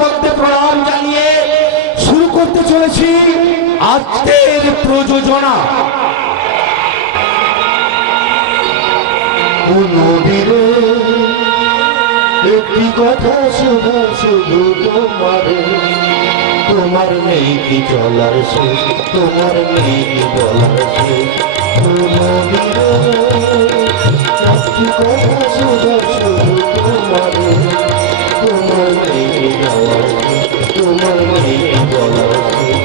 পদ্মে প্রণাম জানিয়ে শুরু করতে চলেছি আজকের প্রযোজনা। নদীরে একটি কথা শুধু শুধু তোমার নেই কি চলার শেষ, তোমার নেই কি বলার শেষ। নদীরে একটি কথা শুধু শুধু তোমার নেই কি যাওয়ার শেষ, তোমার নেই কি বলার শেষ।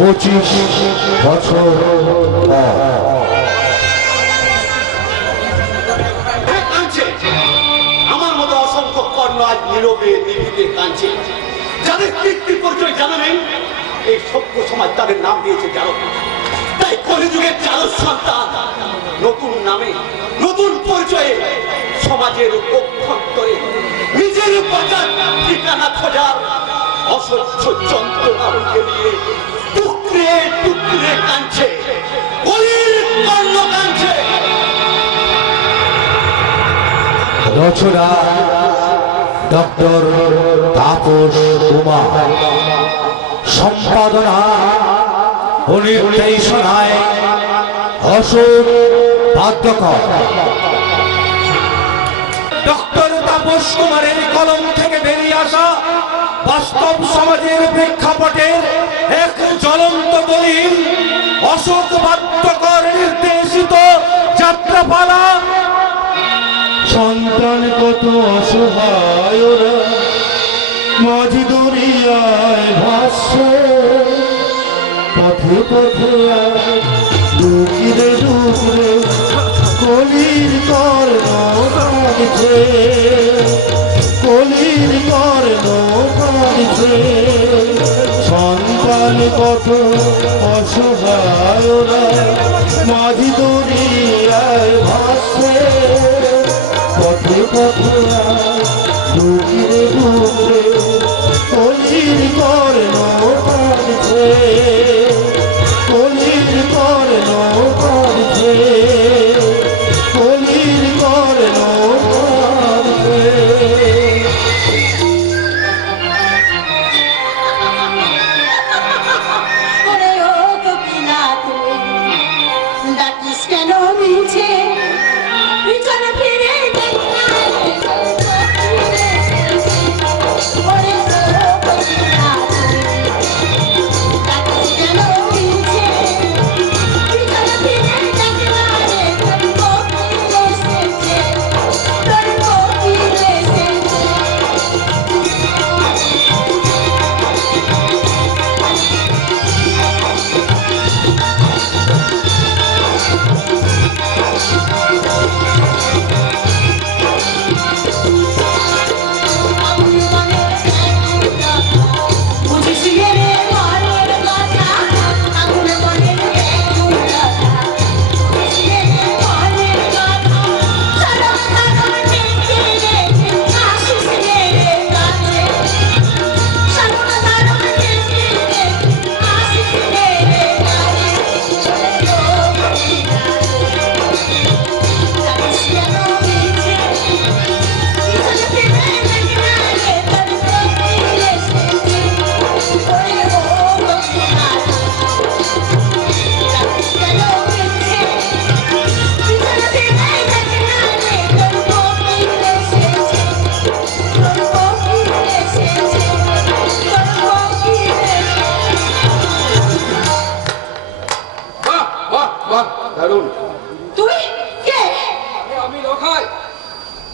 পঁচিশ বছর আমার মতো অসংখ্য কর্ণ আজ নীরবে নিভৃতে কাঁদছে। যাদের কীর্তি পরিচয় জানা নেই, এই সভ্য সমাজ তাদের নাম দিয়েছে জারক। তাই কলিযুগের জারক সন্তান নতুন নামে নতুন পরিচয়ে সমাজের অভ্যন্তরে নিজের বাজার ঠিকানা খোঁজার অসহ্য যন্ত্রণা নিয়ে টুকরে টুকরে কাঁদছে, কলির কর্ণ কাঁদছে। রচনা ডক্টর তাপস কুমার, সম্পাদনা ও নির্দেশনায় অশোক বাদ্যকর। ডক্টর তাপস কুমারের কলম থেকে বেরিয়ে আসা বাস্তব সমাজের প্রেক্ষাপটের এক জ্বলন্ত দলিল অশোক বাদ্যকর নির্দেশিত যাত্রাপালা। সন্তান কত অসহায় ওরা মাঝি দরিয়ায় ভাসছে, পথে পথে ডুকরে ডুকরে কলির কর্ণ কাঁদছে, কলির কর্ণ কাঁদছে। সন্তান কত অসহায় ওরা মাঝি দরিয়ায় ভাসছে, পথে পথে ডুকরে ডুকরে কলির কর্ণ কাঁদছে, কলির কর্ণ কাঁদছে, কলির কর্ণ কাঁদছে। ওরে ও গোপীনাথ ডাকিস কেন মিছে পিছন ফিরে দেখি না রে, ওরে ও গোপীনাথ ডাকিস কেন মিছে পিছন ফিরে দেখি না রে, তোর কোকিল এসেছে, তোর কোকিল এসেছে। বাহ বাহ বাহ, দারুণ। তুই কে? আমি লোখাই,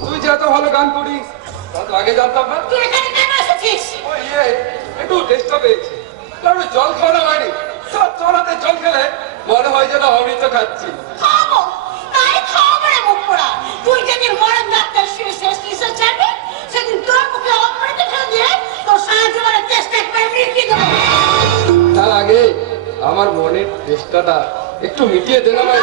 তুই যে এত ভালো গান করিস তা তো আগে জানতাম না। তুই এখানে কেন এসেছিস? ওই একটু টেস্টটা পেয়েছি, তারপরে জল খাওয়ানো হয়নি। সব চড়াতে জল খেলে মনে হয় যেন অমৃত খাচ্ছি। খাবো, তাই খাবো রে মুখ পোড়া। তুই যেদিন মরণ ডাক্তার শুয়ে শেষ নিঃশ্বাস ছাড়বি, সেদিন তোর মুখে অমৃত খেয়ে দিয়ে তোর সারা জীবনের চেষ্টা করে মিটিয়ে দেবো। তার আগে আমার মনের চেষ্টাটা একটু মিটিয়ে দে না ভাই।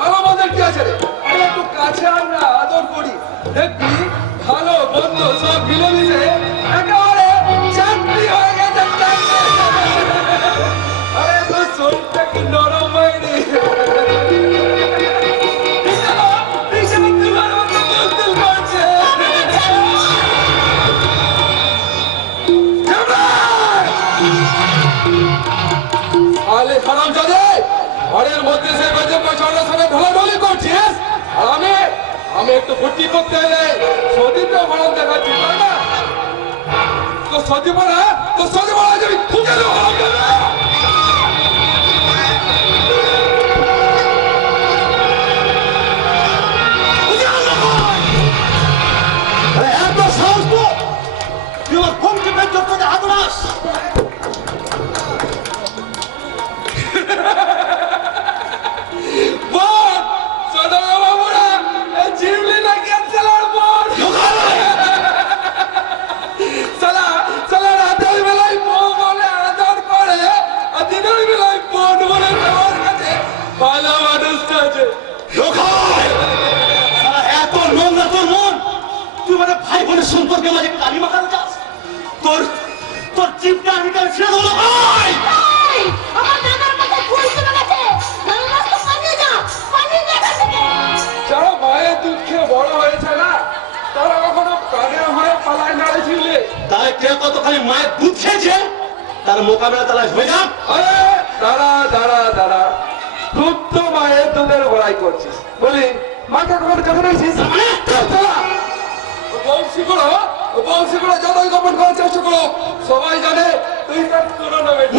ভালো মন্দের কি আছে রে, একটু কাছে আন না, আদর করি, দেখবি ভালো মন্দ সব মিলেমিশে একেবারে চাকরি হয়ে গেছে। আরে তোর শরীরটা কি নরম হয়নি। আলে হারাম জাদে, ঘরের মধ্যে সে বেজে পয়সার সাথে ঢলাঢলি করছিস, আর আমি একটু ফুটি করতে এলে সতীতে ভরণ দেখাচ্ছি, তাই না? তো সতী বলা যাবি খুঁজে দেবো। আরে এত সাহস তো, তুই আমার বোনকে বেজ্জত করে আদরাস। বোন, শোনো গো বাবুরা, এই জিবলি নাকি আজকালের বোন। সালা রাতের বেলায় বউ বলে আদর করে, আর দিনের বেলায় বোন বলে তোমার কাছে ভালো মানুষটা আছে। লোখাই! শালা এত নোংরা তোর মন, তুই মানে ভাই বোনের সম্পর্কে মাঝে কালি মাখাতে চাস? তোর চিপটা আমি কাল ছেড়ে দেবো। লোখাই! এই, আমার দাদার কাছে ভুল চলে গেছে। দাদা রাস্তা পালিয়ে যা, পালিয়ে যা এখান থেকে। যারা মায়ের দুঃখে বড় হয়েছে না, তারা কখনো প্রাণের ভয়ে পালায় না রে ছিড়লে। তাই কে কতখানি মায়ের দুধ খেয়েছে তার মোকাবেলা তালাশ হয়ে যা। আরে দাঁড়া, খুব তো মায়ের দুধের বড়াই করছিস। বলি মাকে কখনো কথা রয়েছিস? বংশীগুলো যতই গোপন করার চেষ্টা করো, সবাই জানে তুই তার পুরনো বেটি।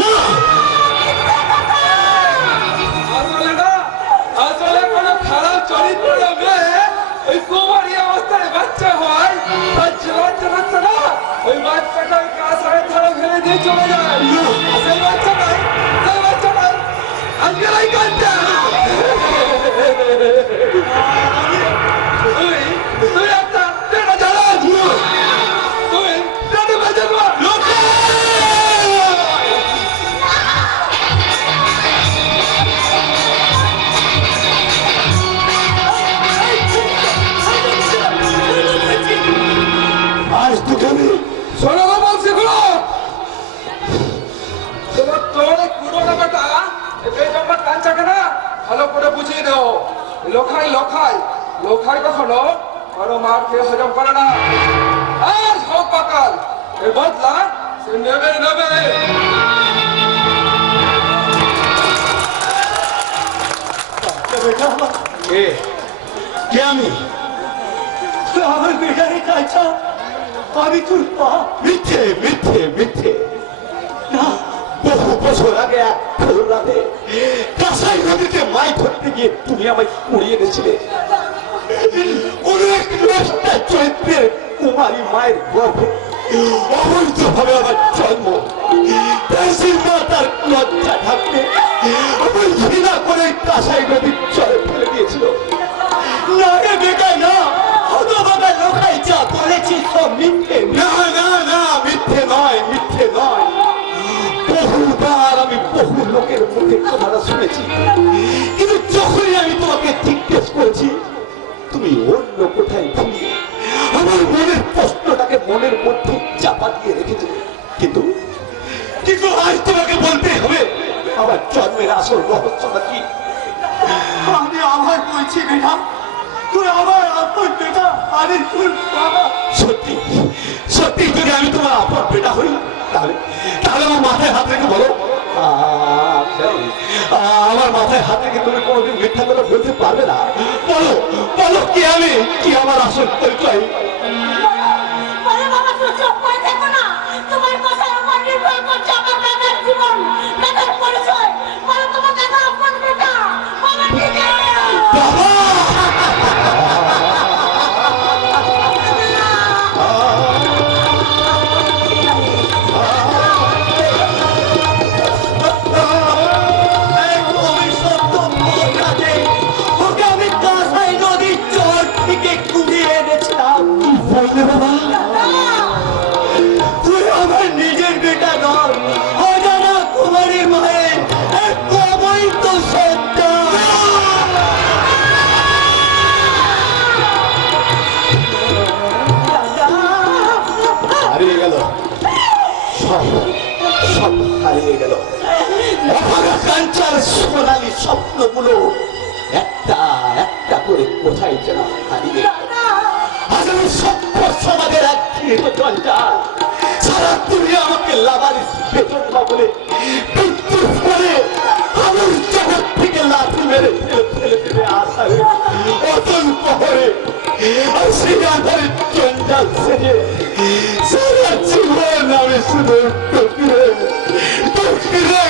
আসলে কোনো খারাপ চরিত্রের মেয়ে ওই কুমারী অবস্থায় বাচ্চা হয়, তার যে বাচ্চা না, ওই বাচ্চাটা কাঁসারে ধরে ফেলে দিয়ে চলে যায়। সেই বাচ্চাটাই আজকের এই কাজটা। তুই একটা টেনে জানাস, তুই টেনে বেঁচে আজ তোকে আমি শোনো গো বংশীগুলো, তোর এই পুরোনো বেটা এই জম্মা কাঞ্চাকে না ভালো করে বুঝিয়ে দাও। লোখাই কখনো কারো মার খেয়ে হজম করে না। আর সব পাকাল এর বদলা সে নেবে। বেটা আমার, কে আমি? আমার বেটারে কাঁচা, আমি তোর পা। মিথ্যে মিথ্যে মিথ্যে। না, বহু বছর আগে এক ভোর রাতে কাঁসাই নদীতে মাছ ধরতে গিয়ে তুমি আমায় উড়িয়ে এনেছিলে। কোন এক নষ্টা চরিত্রের কুমারী মায়ের গর্ভে অবৈধভাবে আমার জন্ম। দেশের মা তার লজ্জা ঢাকতে আমার ঘৃণা করে কাঁসাই নদীর জলে ফেলে দিয়েছিল। না রে বেটা না, হতভাগা লোকাই যা বলেছিস সব মিথ্যে। না না না, মিথ্যে নয়, মিথ্যে নয়। বহুবার আমি বহু লোকের মুখে কথা শুনেছি, কিন্তু যখনই আমি তোমাকে জিজ্ঞেস করেছি তুমি অন্য কোথায় ভুলিয়ে আমার মনের প্রশ্নটাকে মনের মধ্যে চাপা দিয়ে রেখেছিলে। কিন্তু কিন্তু আজ তোমাকে বলতে হবে আমার জন্মের আসল রহস্যটা কি। আমি আমার বলছি বেটা, তুই আমার আপন বেটা, আমি তোর বাবা। সত্যি সত্যি যদি আমি তোমার আপন বেটা হই, তাহলে তাহলে আমার মাথায় হাত রেখে বলো। আমার মাথায় হাত রেখে তুমি কোনোদিন মিথ্যা করে বলতে পারবে না। বলো বলো কি আমি, কি আমার আসল পরিচয়। বলে বাবা, তুই চুপ করে দেখো না, তোমার কথার উপর নির্ভর করছে আমার দাদার জীবন, দাদার পরিচয়। বলো তোমার দাদা আপন বেটা, বাবা নিজে। বাবা! ওই সত্য মোটাতে ওকে আমি কাঁসাই নদীর চর থেকে কুড়িয়ে এনেছিলাম। বললে বাবা, তুই আমার নিজের বেটা নয়, অজানা কুমারী মায়ের এক অবৈধ সন্তান। হারিয়ে গেল, সব সব হারিয়ে গেল। অভাগা কাঞ্চার সোনালী স্বপ্নগুলো একটা একটা করে কোথায় যেন হারিয়ে গেল। আজ আমি সভ্য সমাজের এক ঘৃণিত জঞ্জাল। সারা দুনিয়া আমাকে লাভারিস বেতন না বলে মৃত্যুর পরে আমার জগৎ থেকে লাথি মেরে ফেলে ফেলে আসারে অতল পহরে আর সেই আধারে জঞ্জাল সেজে সারা জীবন আমি শুধু টুকরে টুকরে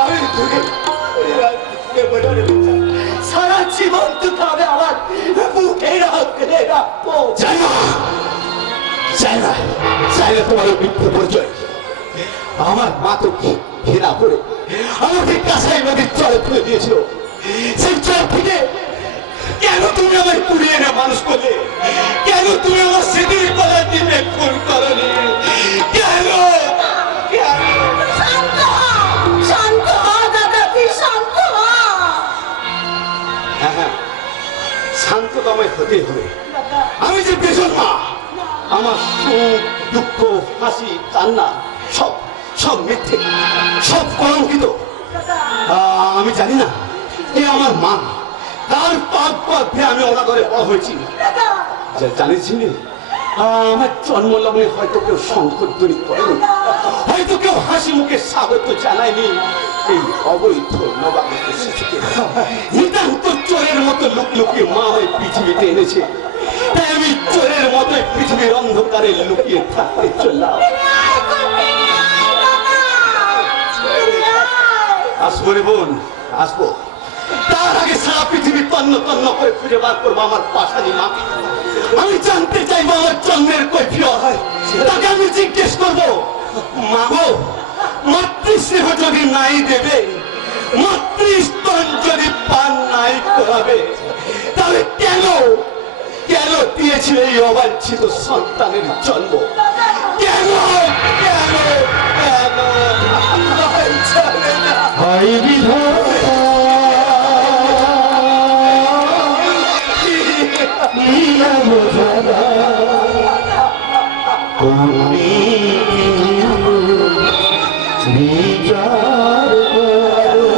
আমি তোকে সারা জীবন তোকে আমি আমার বুকে রাখবো। চাই না তোমার মিথ্যে পরিচয়। আমার মা তো ঘেরা করে আমাকে কাঁসাই নদীর জলে ফেলে দিয়েছিল। সেই জল থেকে কেন তুমি আমায় কুড়িয়ে এনে মানুষ করলে? কেন তুমি আমার সেদিন কলার দিনে ফোন করনি? কেন কেন? শান্ত হ, শান্ত হ দাদা, তুই শান্ত হ। হ্যাঁ, শান্ত তো আমায় হতেই হবে। আমি যে বেজন মা, আমার সুখ দুঃখ হাসি কান্না সব সব মিথ্যে, সব কলঙ্কিত। আমি জানি না কে আমার মা, কার পাপ পথে আমি অনাদরে বড় হয়েছি। জানিস আমার জন্মলগ্নে হয়তো কেউ সংকট তৈরি করেনি, হয়তো কেউ হাসি মুখে স্বাগত জানায়নি এই অবৈধ নবাগত শিশুকে। নিতান্ত চোরের মতো লোক লোকে মা হয়ে পৃথিবীতে এনেছে, তাই আমি চোরের মতো পৃথিবীর অন্ধকারে লুকিয়ে থাকতে চললাম। আসবো রে বোন, আসবো। তার আগে সারা পৃথিবী তন্ন তন্ন করে খুঁজে বার করবো আমার পাশানি মাকে। আমি জানতে চাইবো আমার জন্মের কৈফিয়ত হয়, তাকে আমি জিজ্ঞেস করবো, মা গো, মাতৃস্নেহ যদি নাই দেবে, মাতৃস্তন যদি পান নাই করাবে, তাহলে কেন কেন দিয়েছিল এই অবাঞ্ছিত সন্তানের জন্ম? কেন কেন কেন? হায় বিধাতা লীলা বোঝানা তুমি বিচার করো,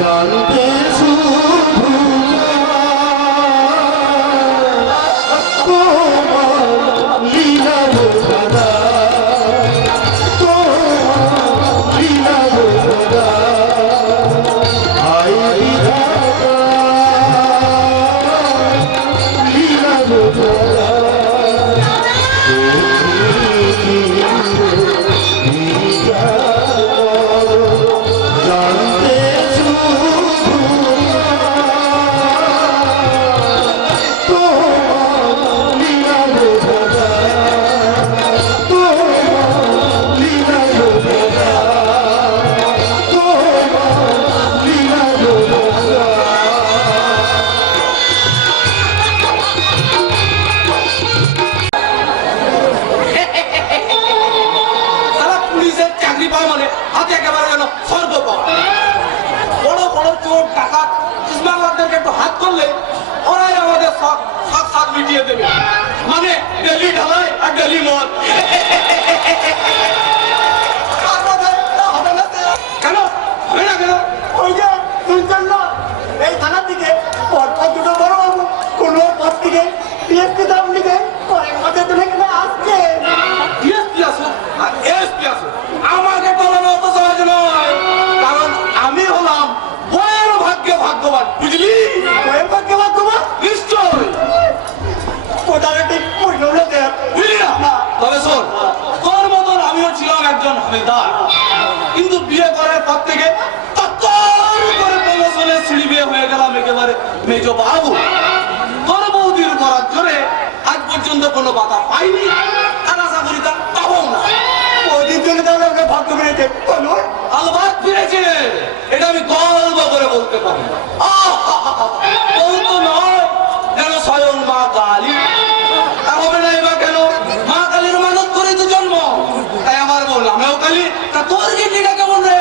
জানতে শুধু তোমার লীলা বোঝানা, তোমার লীলা বোঝানা। হায় বিধাতা লীলা বোঝানা, জানতে শুধু তোমার লীলা বোঝানা, তোমার লীলা বোঝানা, তোমার লীলা বোঝানা। সারা পুলিশের চাকরি পাওয়া মানে হাতে একেবারে যেন স্বর্গ পাওয়া। বড় বড় চোর ডাকাত ইসমাইলদেরকে একটু হাত করলে ওরাই আমাদের শখ শখ মিটিয়ে দেবে। মানে ডেলি ঢালাই আর ডেলি মদ। কেন হবে না কেন? ওই যে শুনছেন না, এই থানার দিকে পরপর দুটো বড় বাবু কোনো পথ থেকে বিএসপি দাম দিকে কয়েক মাসে তুলে এখানে আসছে। ডিএসপি আসুক আর এসপি আসুক, আমাকে বলানো অত সহজ নয়। কারণ আমি হলাম বইয়ের ভাগ্যে ভাগ্যবান, বুঝলি? কয়েক ভাগ্যে ভাগ্যবান নিশ্চয়, ওটাকে ঠিক পরিণত বুঝলি না? তবে শোন, তোর মতন আমিও ছিলাম একজন হাবিলদার, কিন্তু বিয়ে করার পর থেকে তত্তর করে প্রমোশনের সিঁড়ি বিয়ে হয়ে গেলাম একেবারে মেজো বাবু। তোর বৌদির করার জোরে আজ পর্যন্ত কোনো বাধা পাইনি, আর আশা করি তা পাবো না। ওদিন জন্য তাহলে ওকে ভাগ্য বেড়েছে বলুন। আলবাত ফিরেছে, এটা আমি গর্ব করে বলতে পারি। বউ তো নয়, যেন স্বয়ং মা কালী। তা হবে না এবার কেন? মা কালীর মানত করেই তো জন্ম, তাই আমার বউ নামেও কালী। তা তোর গিন্নিটা কেমন রে?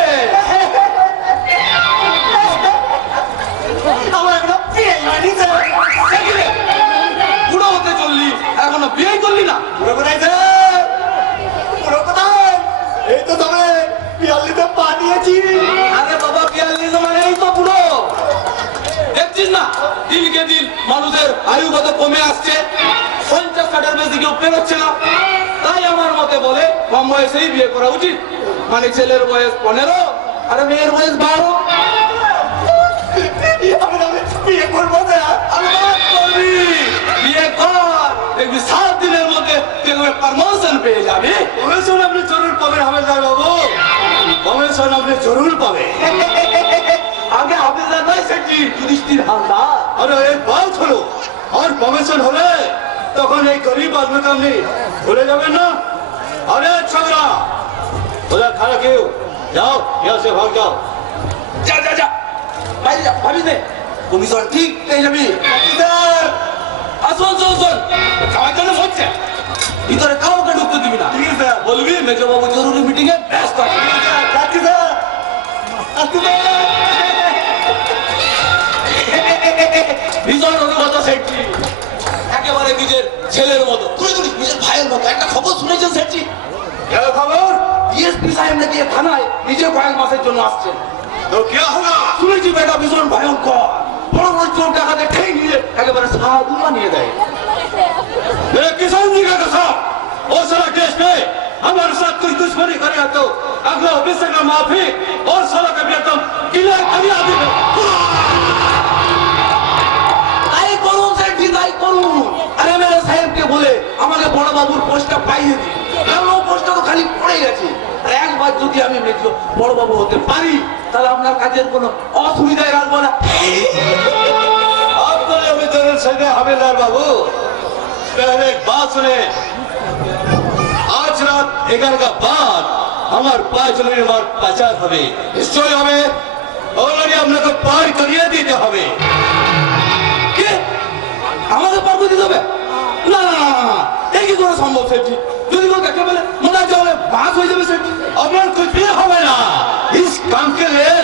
আমার একটা বিয়ে হয়নি স্যার। দেখলে? বুড়ো হতে চললি, এখনো বিয়ে করলি না? পুরো কোথায় স্যার? পুরো কোথায়? এই তো তবে পিয়ালিতে পা দিয়েছি। আরে বাবা, 42 মানেই তো বুড়ো। দেখছিস না দিনকে দিন মানুষের আয়ু কত কমে আসছে, 50-60 বেশি কেউ পেরোচ্ছে না। তাই আমার মতে বলে কম বয়সেই বিয়ে করা উচিত। মানে ছেলের বয়স 15 আর মেয়ের বয়স 12। আমি তবে বিয়ে করবো স্যার। আলবাত করবি, বিয়ে কর, দেখবি 7 দিনের মধ্যে দেখবে প্রমোশন পেয়ে যাবে। প্রমোশন আপনি জরুর পাবেন হাবিলদার বাবু, প্রমোশন আপনি জরুর পাবেন। আগে হাবিলদার নয় সেটি যুধিষ্ঠির হালদার। আরে এই বাল হলো আর প্রমোশন হলে তখন এই গরিব আদমি আপনি ভুলে যাবেন না। আরে ছোকরা, ওরা খারাপ কেউ যাও, यहाँ से भाग जाओ। যা যা যা, বাইরে যা, ভাবি নে কমিশন ঠিক পেয়ে যাবি। আসুন শোন শোন, খাওয়ার জন্য হচ্ছে ভিতরে কাউকে ঢুকতে দিবি না। ঠিক আছে বলবি মেজবাবু জরুরি মিটিং এ ব্যস্ত আছে। যাচ্ছি স্যার, আসছি স্যার। ভীষণ অভিজ্ঞতা সেটজি, একেবারে নিজের ছেলের মতো, তুই নিজের ভাইয়ের মতো। একটা খবর শুনেছেন সেটজি? क्या खबर? ডিএসপি সাহেব নাকি এ থানায় নিজে কয়েক মাসের জন্য আসছেন। तो क्या होगा? শুনেছি বেটা ভীষণ ভয়ঙ্কর, বড় বড় চোর ডাকাতে ঠেই নিয়ে একেবারে সাধু বানিয়ে দেয়। मेरे किसान जी का कसम और सारा देश में हमारे साथ कोई दुश्मनी करेगा तो अगला ऑफिसर का माफी और सारा का वेतन किला खरिया देगा তাই করুন সেটি তাই করুন। আরে মেরে সাহেবকে বলে আমাকে বড় বাবুর পোস্টটা পাইয়ে দিন, কারণ ও পোস্টটা তো খালি পড়ে গেছে। আর একবার যদি আমি মেজো বড় বাবু হতে পারি তাহলে আপনার কাজের কোনো অসুবিধায় রাখবো না। आप तो अभी जनरल सैन्य हवलदार बाबू पहले एक बात सुने आज रात 11 का बाद हमार 5 जनवरी हमार प्रचार হবে নিশ্চয় হবে অলরেডি আপনাকে পার করিয়ে দিতে হবে কে আমাকে পার করে দিতে হবে? না না না না, এই কি করে সম্ভব সেটি? যদি কেউ দেখে বলে মনে হয় তাহলে বাস হয়ে যাবে সেটি। আপনার कुछ भी হবে না इस काम के लिए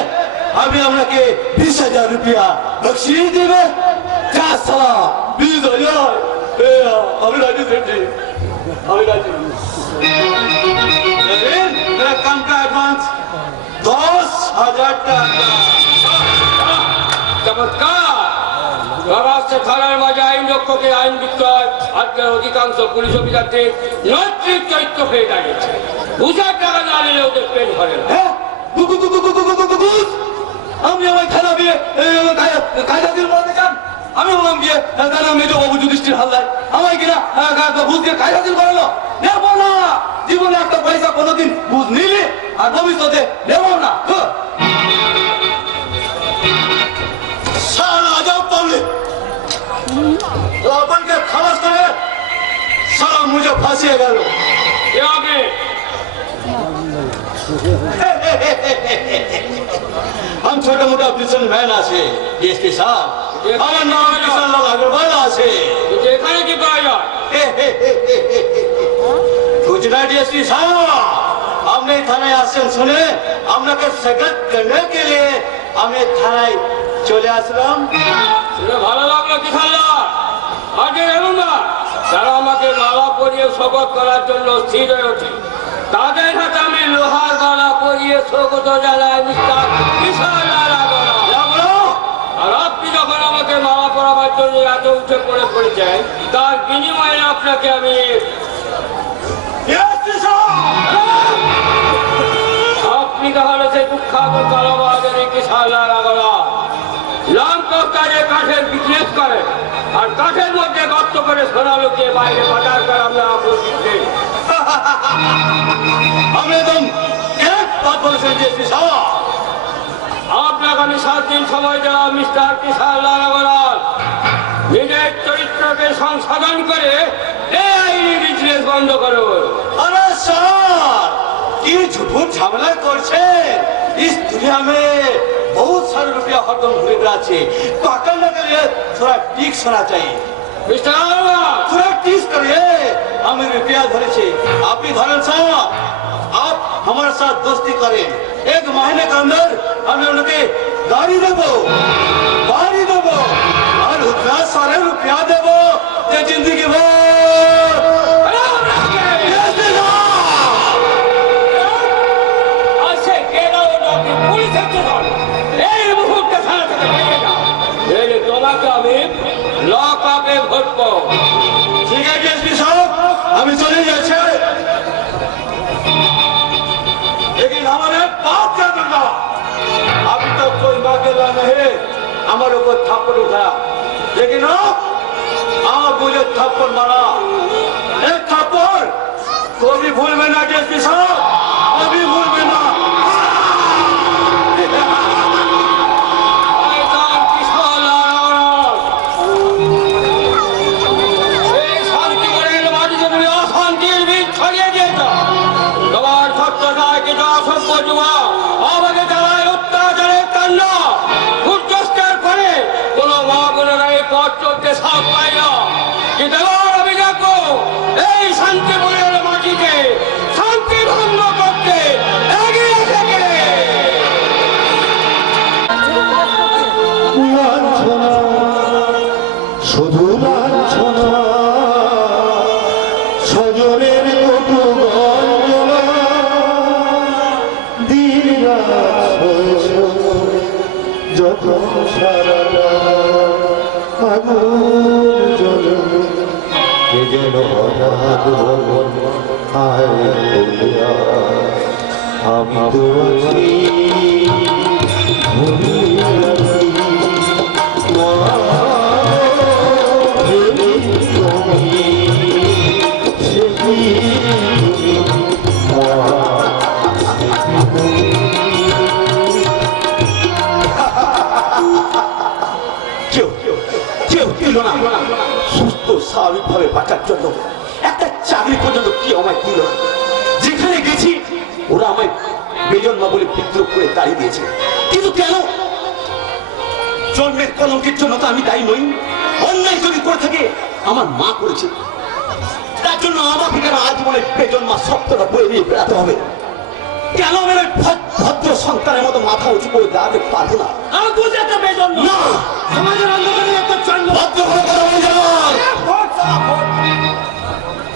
আমি আপনাকে 20,000 रुपया बख्शीश देवे যা সালা 20,000 আমি রাজি সেটি আমি রাজি मेरा काम का एडवांस 10,000 টাকা চমৎকার। মহারাষ্ট্র থানার মাঝে আইন রক্ষকে আইন বিক্রয় আজকের অধিকাংশ পুলিশ অফিসারদের নৈতিক চরিত্র হয়ে দাঁড়িয়েছে। 2,000 টাকা না নিলে ওদের পেট ভরে না। হ্যাঁ আমি আমার থানা বিয়ে কায়দা দিন বলতে চান? আমি বললাম গিয়ে তারা মেজো বাবু যুধিষ্ঠির হালদার আমায় কিনা বুঝ দিয়ে কায়দা দিন করালো। নেব না, জীবনে একটা পয়সা কোনোদিন বুঝ নিলে আর ভবিষ্যতে নেব না। सारा आजाद पब्लिक अपन के खलास करे सारा मुझे फांसी गलो এ আগে हम छोटा मोटा ऑपरेशन मैन आछे डीएसपी साहब আমার নাম কিষান লাল আগরওয়াল আছে কিন্তু এখানে কি করা যায়? गुजरात डीएसपी साहब हमने थानाয় আসছেন শুনে আপনাকে স্বাগত करने के लिए আমি থানায় চলে আসলাম শুনে ভালো লাগলো কিষানলাল। আগে এমন না যারা আমাকে মালা পরিয়ে স্বাগত করার জন্য স্থির হয়ে ওঠে তাদের হাতে আমি লোহার মালা পরিয়ে স্বাগত জানাই মিস্টার কিষানলাল আগরওয়াল। যা বলো আর আপনি যখন আমাকে মালা পরাবার জন্য এত উঠে পড়ে পড়েছেন তার বিনিময়ে আপনাকে আমি डीएसपी साहब আপনি তাহলে সেই কুখ্যাত কালোবাজারে কিষানলাল আগরওয়াল লঙ্কাস্টারে কাঠের বিজনেস করে আর কাঠের মধ্যে গর্ত করে সোনা লুকিয়ে বাইরে পাচার করে আমরা আপনার हमने तुम एक बात बोले डीएसपी साहब আপনাকে আমি 7 দিন সময় দিলাম মিস্টার কিষানলাল আগরওয়াল। নিজের চরিত্রকে সংশোধন করে এই আইনি বিজনেস বন্ধ করো। अरे सर ये झूठ झमेला करছে इस दुनिया में बहुत सारे रुपया हरदम घूरे बेড়াচ্ছে पकड़ने के लिए थोड़ा टिक्स होना चाहिए মিস্টার আগরওয়াল थोड़ा टिक्स करिए हमें रुपया धरे छे आप भी धरन साहब आप हमारे साथ दोस्ती करें 1 महीने के अंदर हमें उनके गाड़ी देबो और उतना सारे रुपया देबो ये जिंदगी भर আছে কেনা ওনাকে পুলিশের জন্য এই মুহূর্তে থানা থেকে বেরিয়ে যাও। এলে তোমাকে আমি লক আপে ভরবো। ठीक है डीएसपी साहब हमें चले जाए लेकिन हमारे बात क्या करना अभी तक कोई मांगेला नहीं हमारे ऊपर थप्पड़ उठाया लेकिन आप मुझे थप्पड़ मारा एक थप्पड़ कोई भी भूल में ना डीएसपी साहब कभी भूल में ना শয়তান কিষানলাল আগরওয়াল। এই শান্তিগড়ের মাটিতে তুমি অশান্তির বীজ ছড়িয়ে দিয়েছ। তোমার ছত্রছায়ায় কিছু অসভ্য যুবক আমাকে চালায় অত্যাচারের কাণ্ড। সূর্যাস্তের পরে কোনো মা বোনেরা এই পথ চলতে সাহস পায় না। কিন্তু এবার আমি দেখবো এই শান্তিপুরের মাটিতে শান্তি ভঙ্গ করতে এগিয়ে থেকে লাঞ্ছনা শুধু লাঞ্ছনা স্বজনের কটু গঞ্জনা দিন রাত যখন সারা আগুন জ্বলে আয় বলিয়া আমি তো আছি ভুলিয়া কেউ দিল না সুস্থ স্বাভাবিকভাবে বাঁচার জন্য একটা চাকরি পর্যন্ত কেউ আমায় দিল না। যেখানে গেছি ওরা আমায় বেজন্মা বলে বিদ্রোহ করে দাঁড়িয়ে দিয়েছে। কিন্তু কেন? জন্মের কলঙ্কের জন্য তো আমি দায়ী নই। অন্যায় যদি করে থাকে আমার মা করেছে, তার জন্য আমাকে কেন আজীবনে বেজন্মা সত্যটা বয়ে নিয়ে বেড়াতে হবে? কেন আমি ওই ভদ্র সন্তানের মতো মাথা উঁচু করে দাঁড়াতে পারবো না? আর তুই যে একটা বেজন্ম না, সমাজের অন্ধকারে একটা চন্দ্র ভদ্র করে কথা বলে যাও।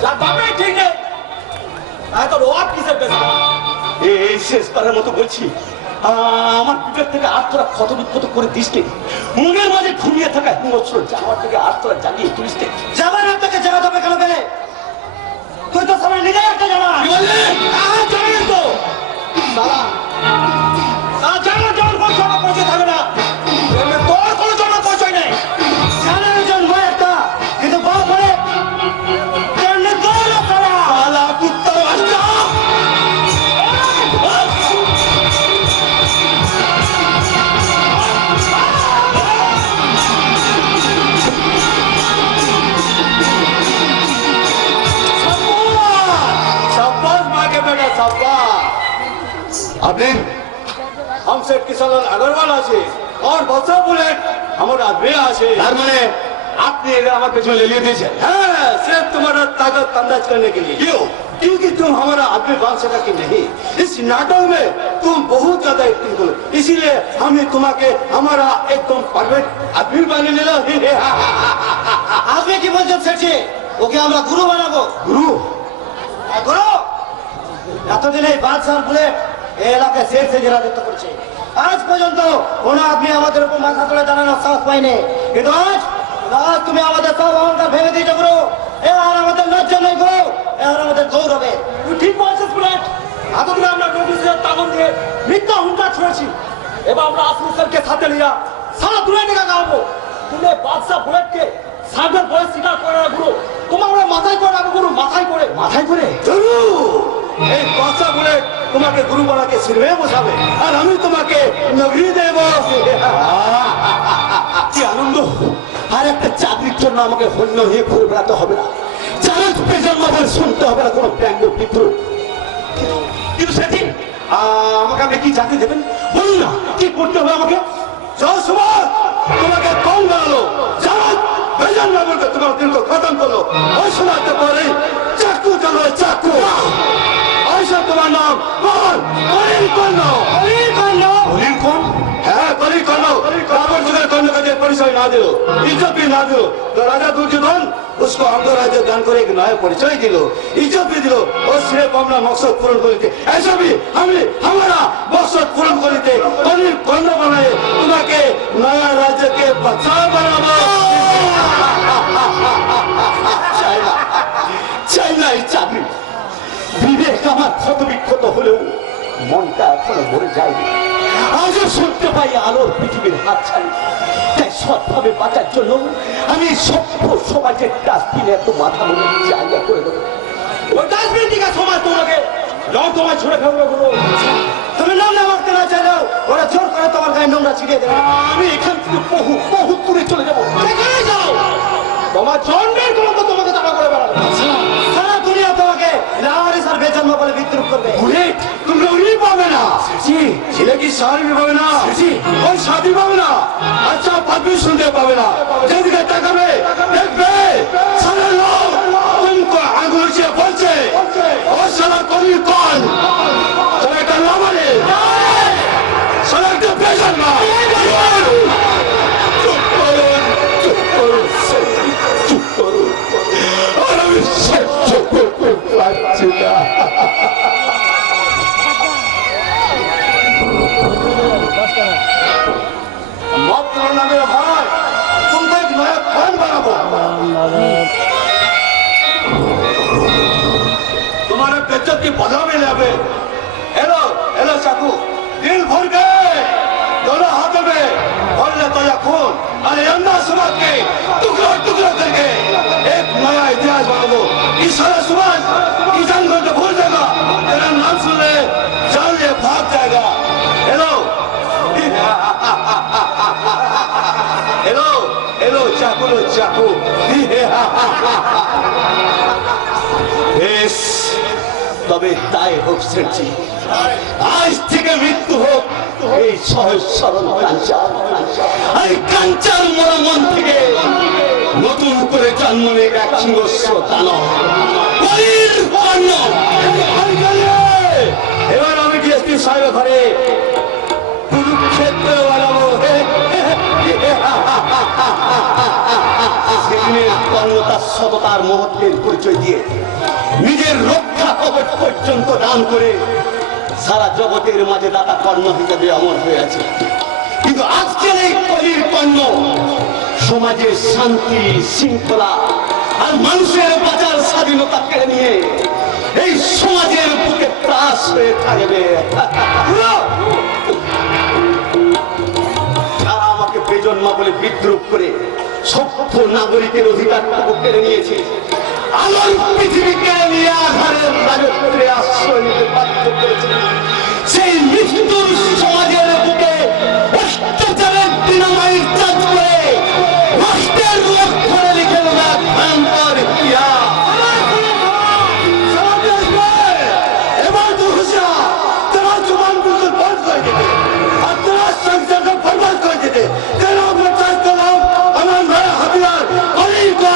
যার বাপে ঠিক নেই তাই তো রোয়াব কিসের বেজন্ম? এই শেষবারের মতো বলছি, আমার পিঠের থেকে আত্মরা ক্ষত বিক্ষত করে দিসতে, মনের মাঝে ঘুমিয়ে থাকা হিংস্র জানোয়ার থেকে আত্মরা জাগিয়ে তুলিসতে। যাবার আপনাকে জায়গা হবে কেন পেলে? তুই তো সবাই নিজে একটা জানা জানেন তো জানা যাওয়ার পর জমা পৌঁছে থাকবে না। তোর কোনো জমা পৌঁছয় নেই। জানার জন্ম একটা, কিন্তু বাপ হয়ে আপনি हमसे किसान अग्रवाल আছে और बच्चा बुलेट हमारा आदमी আছে। তার মানে আপনি এরা আমার পেছনে লেলিয়ে দিয়েছেন? हाँ, सिर्फ तुम्हारा ताकत अंदाज करने के लिए। क्यों? क्योंकि तुम हमारा आदमी बन सका कि नहीं। इस नाटक में तुम बहुत ज्यादा एक्टिंग करो, इसीलिए हमें तुम्हारे हमारा एकदम परफेक्ट आदमी बने लेना। আপনি কি বলছেন সেটি? ওকে আমরা গুরু বানাবো। গুরু? গুরু এতদিন এই বাদশাহ বলে এই এলাকায় শের সেজে রাজত্ব করছে। আজ পর্যন্ত কোনো আপনি আমাদের উপর মাথা তুলে দাঁড়ানোর সাহস পাইনি, কিন্তু আজ আজ তুমি আমাদের সব অহংকার ভেঙে দিয়েছো গুরু। এ আর আমাদের লজ্জা নেই গুরু, এ আর আমাদের গৌরবে। তুই ঠিক বলছিস বুলেট। এতদিন আমরা নোটিশের তাগন দিয়ে মিথ্যা হুঙ্কার ছড়েছি, এবার আমরা আসলুসেরকে সাথে নিয়ে সারা দুনিয়া থেকে গাওয়াবো। তুমি বাদশাহ বুলেটকে সাগর বয়স স্বীকার করে না গুরু। তোমার আমরা মাথায় করে রাখবো গুরু, মাথায় করে। মাথায় করে? जरूर এই বাচ্চা বুলেট তোমাকে গুরু বানাকে সিরবে বসাবে, আর আমি তোমাকে নগরী দেব। কি আনন্দ! আর একটা চাকরির জন্য আমাকে হন্য হয়ে ঘুরে বেড়াতে হবে না, যারা বেজন্ম বলে শুনতে হবে না কোনো ব্যঙ্গ বিদ্রোহ। কিন্তু সেদিন আমাকে আপনি কি চাকরি দেবেন বলুন না, কি করতে হবে আমাকে? যাও সুভাষ, তোমাকে কম বানালো, যাও বেজন্ম বলতে তোমার দিল को खत्म करो। ওই শোনাতে পারে চাকু চলো চাকু। ऐसा তোমার নাম কল কলিল কর্ণ। কলিল কর্ণ? দলিল কোন? হ্যাঁ কলিল কর্ণ। কাপড় যুগের কর্ণকে যে পরিচয় না দিল, ইজ্জত भी না দিল, তো রাজা দুর্যোধন उसको अंगराज्य दान করে एक नया परिचय दिलो, इज्जत भी दिलो, और सिर्फ अपना मकसद पूर्ण करते। ऐसा भी हमें हमारा मकसद पूर्ण करते कलिल कर्ण बनाए तुम्हारे नया राज्य के बादशाह बनाबो। চাই না এই চাকরি। বিবেক আমার ক্ষত বিক্ষত হলেও মনটা এখনো মরে যায়নি। আজও শুনতে পাই আলোর পৃথিবীর হাত ছাড়ি। তাই সৎভাবে বাঁচার জন্য আমি সভ্য সমাজের ডাস্টবিনে একটু মাথা মনে জায়গা করে দেবো। ওই ডাস্টবিন দিকে সমাজ তোমাকে রং তোমায় ছুড়ে ফেলবে গুরু। তুমি নোংরা মারতে না চাইলেও ওরা জোর করে তোমার গায়ে নোংরা ছিটিয়ে দেবে। আমি এখান থেকে বহু বহু দূরে চলে যাবো। সেখানে যাও, তোমার জন্মের কোনো তো তোমাকে তাড়া করে বেড়াবে। সারা দুনিয়া তোমাকে লাওয়ারিস আর বেজন্ম বলে বিদ্রুপ করবে। बुलेट तुम लोग नहीं पावे ना जी, जिले की शादी भी पावे ना जी, और शादी पावे ना, अच्छा पद भी सुनते पावे ना। जल्दी के तक में देख बे सारे लोग तुमको आंगुल से बोलते और सारा कोई कौन सारा का नाम है सारा के बेजन ना। চুপ করো, আর আমি সহ্য করতে পারছি না। मत करो ना मेरा भाई, तुमको एक नया खान बनाबो। बेइज्जत की बदला में ले हेलो हेलो चाकू दिल भर के दोनों हाथों में भर ले तो या खून और यन्ना समाज के टुकड़ा टुकड़ा करके एक नया इतिहास बना दो इस सारा समाज किसान को तो भूल जाएगा तेरा नाम सुन ले चल ये भाग जाएगा हेलो हेलो हेलो चाकू लो चाकू বেশ তবে তাই হোক সেঠজি আজ থেকে মৃত্যু হোক এই সহজ সরল কাঞ্চার আর এই কাঞ্চার মরা মন থেকে নতুন করে জন্ম নেক এক সিংহস্র দানব কলির বর্ণ। এবার আমি ডিএসপি সাহেবের ঘরে কুরুক্ষেত্র বানাবো সেদিনের কর্মতার সততার মহত্বের পরিচয় দিয়ে নিজের রক্ষা কবচ পর্যন্ত দান করে সারা জগতের মাঝে দাতা কর্ণ হিসেবে অমর হয়ে আছে। কিন্তু আজকের এই কলির কর্ণ সমাজের শান্তি শৃঙ্খলা আর মানুষের বাঁচার স্বাধীনতা কেড়ে নিয়ে এই সমাজের বুকে ত্রাস হয়ে থাকবে। যারা আমাকে বেজন্মা বলে বিদ্রুপ করে সভ্য নাগরিকের অধিকারটুকু কেড়ে নিয়েছে, আলোর পৃথিবীকে নিয়ে আধারের রাজত্বে আশ্রয় নিতে বাধ্য করেছে, সেই মৃত্যুর সমাজের বুকে অত্যাচারের ডিনামাইট চাষ করে রাষ্ট্রের লক্ষ্যে লিখে দেওয়া ভয়ঙ্কর ইতিহাস। এবার তো হুঁশিয়ার तेरा जुबान बिल्कुल बंद कर देते और तेरा संसद को बर्बाद कर देते तेरा बचाव करो हमारा नया हथियार कली का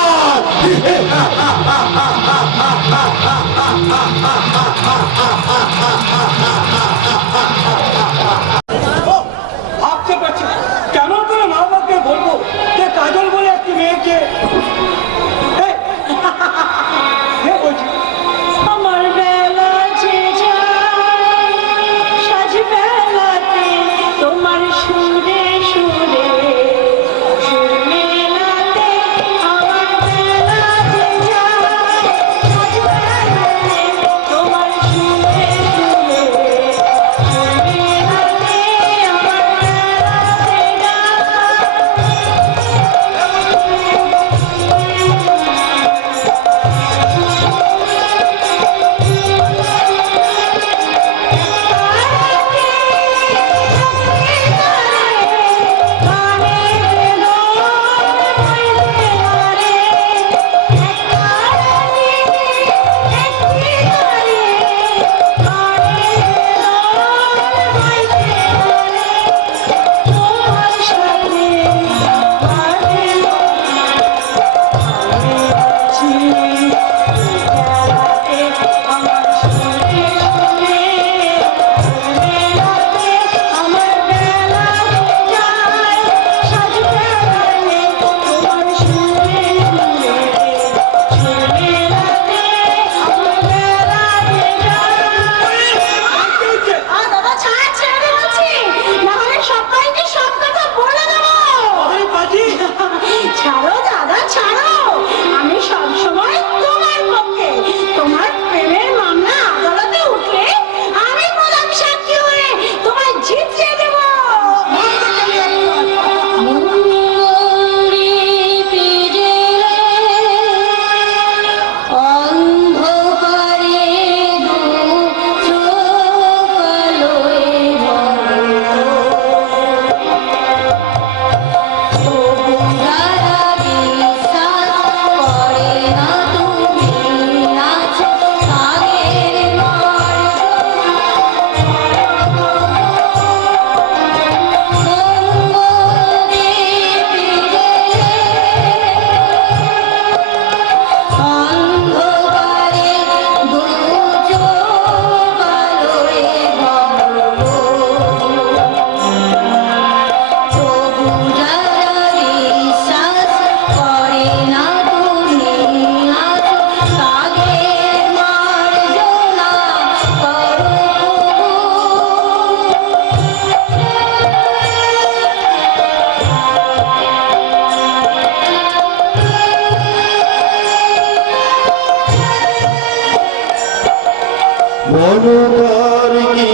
মনকার কি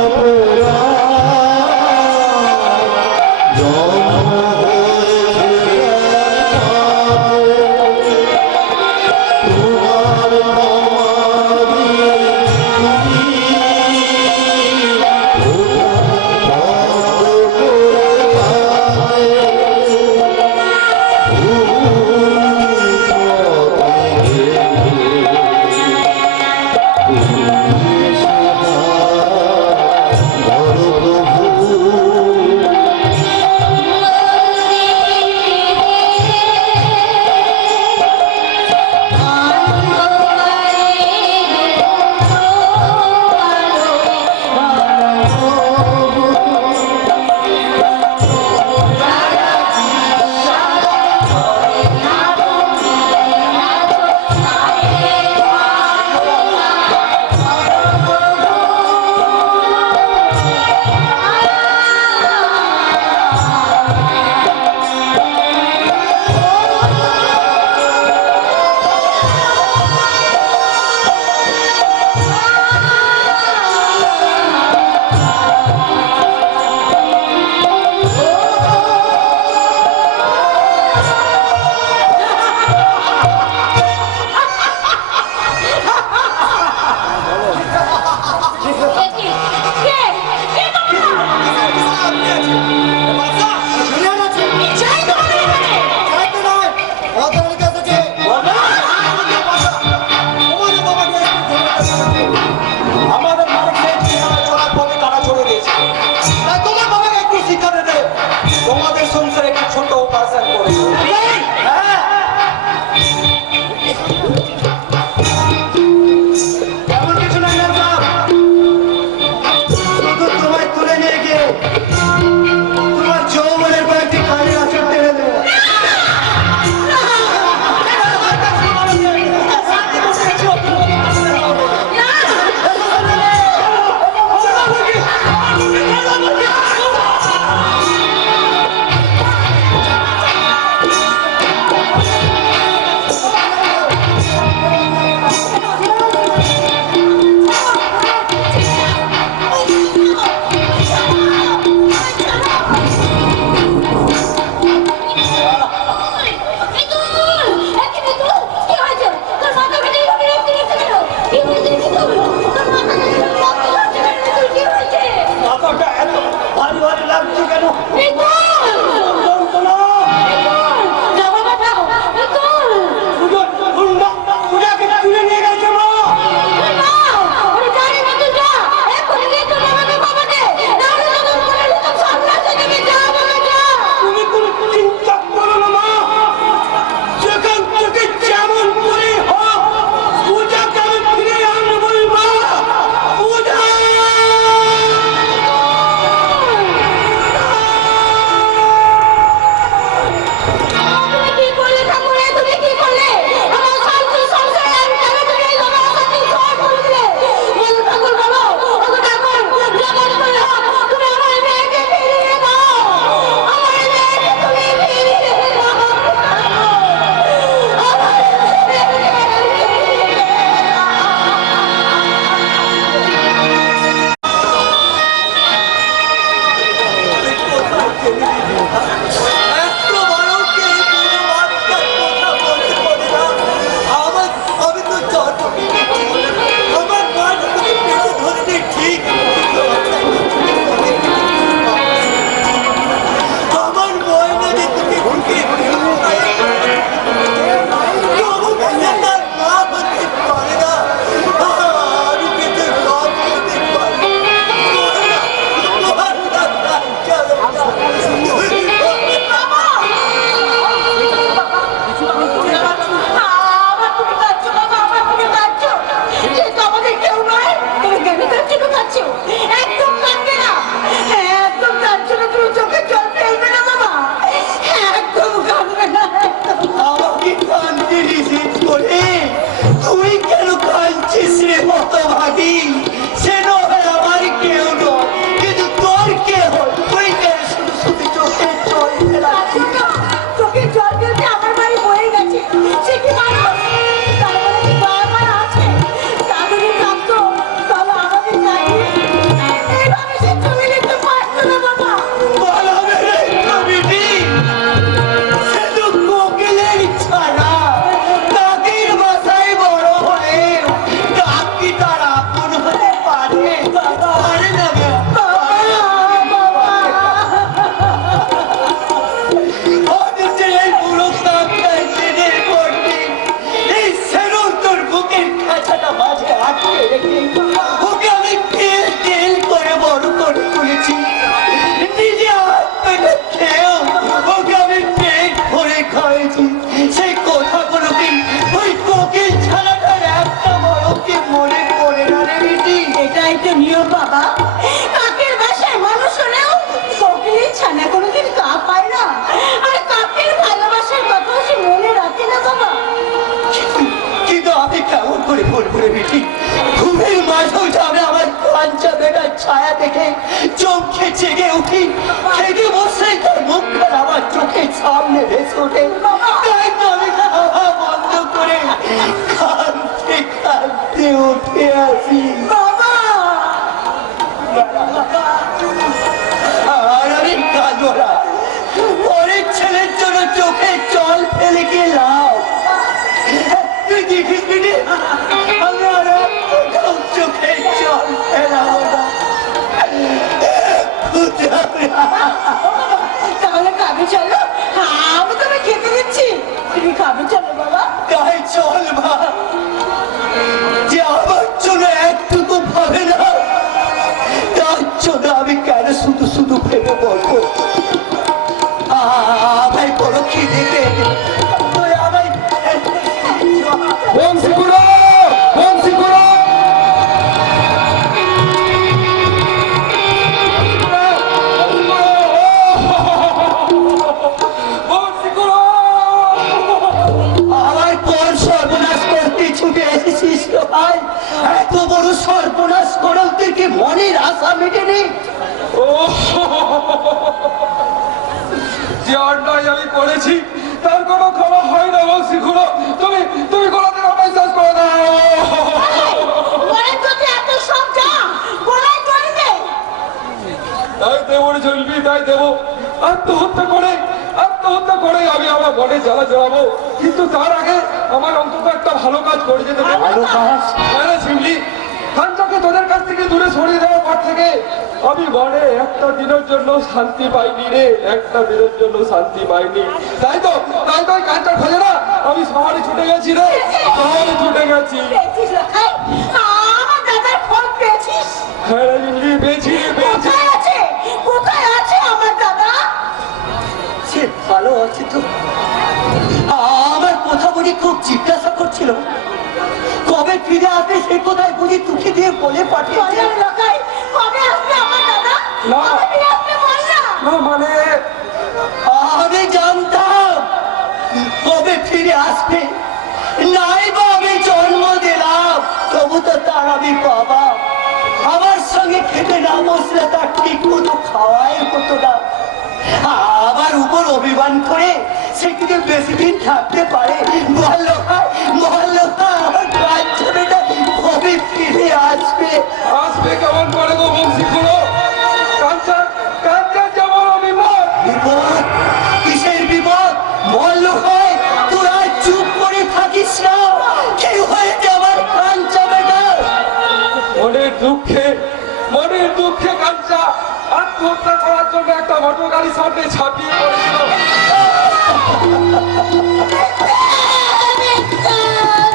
অপরাধ জন্ম হয়েছে তোমার সমাধি আমাদের মানুষের জীবনে চলার পথে কাটা ছড়ে দিয়েছে। তাই তোমার বাবাকে একটু শিক্ষা দেবে, তোমাদের সংসারে একটু ছোট অপারেশন করে। হ্যাঁ, এমন কিছু নাই না বাপ। শুধু তোমায় তুলে নিয়ে গিয়ে তোমার যৌবনের কয়েকটি খালি আচর টেনে দেবো। মাথাটা এত ভারী ভারী লাগছে কেন? পূজাকে তুলে নিয়ে গেছে মা। তুমি কোনো চিন্তা করো না মা, যেখান থেকে যেমন করে হোক পূজাকে আমি ফিরে আনবই মা। পূজা বাবা, কাকের বাসায় মানুষ হলেও কোকিলের ছানা কোনোদিন কা পায় না। আর কাকের ভালোবাসার কথা সে মনে রাখে না বাবা। কিন্তু আমি কেমন করে বলবো রে বেটি, ঘুমের মাঝেও যাবে আমার কাঞ্চা বেটার ছায়া দেখে চোখে জেগে উঠি, খেতে বসে তার মুখটা আমার চোখের সামনে ভেসে ওঠে। তাই তো আমি খাওয়া বন্ধ করে কাঁদতে কাঁদতে উঠে আসি। বাবা, আর আমি কাঁদবো না, পরের ছেলের জন্য চোখে জল ফেলে গিয়ে লাভ। তুই দেখিস বিনি, আমি আর একটাও চোখে জল ফেলাবো না। তাহলে কাবে চলো, আমি তোমায় খেতে দিচ্ছি, তুমি কাবে চলো বাবা। তাই চল মা, যে আমার জন্য একটুকু ভাবে না, তার জন্য আমি কেন শুধু শুধু ভেবে বলবো। আমায় বড় খিদে পেয়েছে, তুই আমায় বংশীগুলো, বংশীগুলো, বংশীগুলো। আমার পর সর্বনাশ করতে ছুটে এসেছিস তো ভাই? এত বড় সর্বনাশ করেও তুই কি মনের আশা মেটেনি? যে অন্যায় আমি করেছি তার কোনো ক্ষমা হয় না বংশীগুলো। তুমি তুমি কোনোদিন আমায় শেষ করে দাও। বলেন যদি এত সব যা বলাই করে দে। তাই দেবো রে চলবি, তাই দেবো। আত্মহত্যা করে আমি আমার বনে জ্বালা জ্বালাবো, কিন্তু তার আগে আমার অন্তত একটা ভালো কাজ করে যেতে হবে। ভালো কাজ? হ্যাঁ রে শিমলি, কাঞ্চাকে তোদের কাছ থেকে দূরে সরিয়ে দেওয়ার পর থেকে আমি বনে একটা দিনের জন্য শান্তি পাইনি রে, একটা দিনের জন্য শান্তি পাইনি। তাই তো ওই কাঞ্চার খোঁজে না আমি শহরে ছুটে গেছি রে, শহরে ছুটে গেছি। পেয়েছিস লখাই? আমার দাদার ফোন পেয়েছিস? হ্যাঁ রে শিমলি, পেয়েছি। কোথায় আছে? কোথায় আছে আমার দাদা? সে ভালো আছে তো? আমার কথা বলি খুব জিজ্ঞাসা করছিল, কবে ফিরে আসবে সে কোথায় বুঝি তুকে দিয়ে বলে পাঠিয়েছে। বলেন লখাই, কবে আসবে আমার দাদা? না। কবে ফিরে আসবে বল না। না মানে আমি জানতাম কবে ফিরে আসবে, নাই বা আমি জন্ম দিলাম, তবু তো তার আমি বাবা। আমার সঙ্গে খেতে না বসলে তার ঠিক মতো খাওয়াই হতো না। আমার উপর অভিমান করে সে কিন্তু বেশি দিন থাকতে পারে। বললো আমার কাজ ছেলেটা কবে ফিরে আসবে। আসবে কেমন করে গো বংশীগুলো? কাঞ্চার যেমন অভিমান। বিপদ? কিসের বিপদ? বললো তোরা চুপ করে থাকিস না, কি হয়েছে আমার কাঞ্চা বেটা? মনের দুঃখে কাঞ্চা আত্মহত্যা করার জন্য একটা মোটর গাড়ির সামনে ঝাঁপিয়ে পড়েছিল।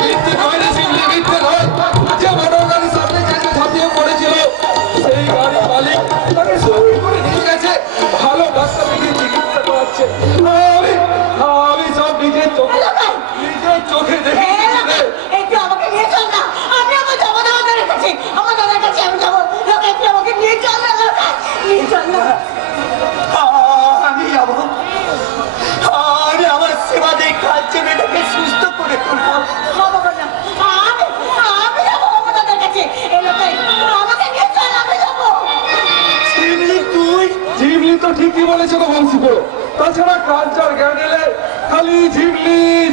মিথ্যে নয় রে শিমলি, মিথ্যে নয়। যে মোটর গাড়ির সামনে ঝাঁপিয়ে পড়েছিল সেই গাড়ির মালিক তাকে সঙ্গে করে নিয়ে গেছে, ভালো ডাক্তার থেকে চিকিৎসা করাচ্ছে। আমি সব নিজের চোখে দেখেছি রে। একটু আমাকে নিয়ে চল না, আমি আমার যাবো দাদার কাছে, আমার দাদার কাছে আমি যাবো। লখাই, একটু আমাকে নিয়ে চল না লখাই, নিয়ে চল না। আমি যাবো, আমি আমার সেবা দিয়ে কাঞ্চা বেটাকে সুস্থ করে তুলবো। ক্ষমা কর না, আমি যাবো আমার দাদার কাছে। এই লখাই, আমাকে নিয়ে চল, আমি যাবো। ঝিমলি তো ঠিকই বলেছে গো বংশীগুলো। তাছাড়া কাঞ্চার জ্ঞান এলে খালি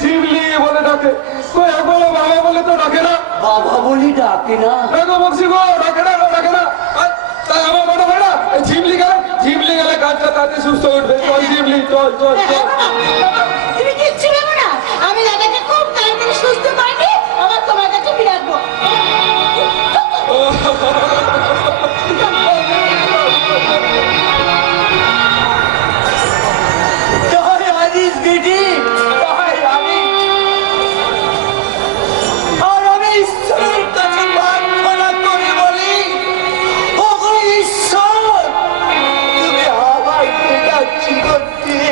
ঝিমলি বলে ডাকে, তো একবার বাবা বলে তো ডাকে না। বাবা বলি ডাকে না? দেখো বংশীগো, ডাকে না। তাই আমার মনে হয় না ঝিমলি গেলে কাঞ্চা তাতে সুস্থ উঠবে। চল ঝিমলি, চল। তুমি কিচ্ছু ভেবো না, আমি দাদাকে খুব তাড়াতাড়ি সুস্থ পাইনি আমার তোমার কাছে ফিরে আসবো। জয় আনিস বেটি, জয় আনিস। আর আমি ঈশ্বরের কাছে প্রার্থনা করে বলি, ওগো ঈশ্বর, তুমি আমার বেটার জীবন দিয়ে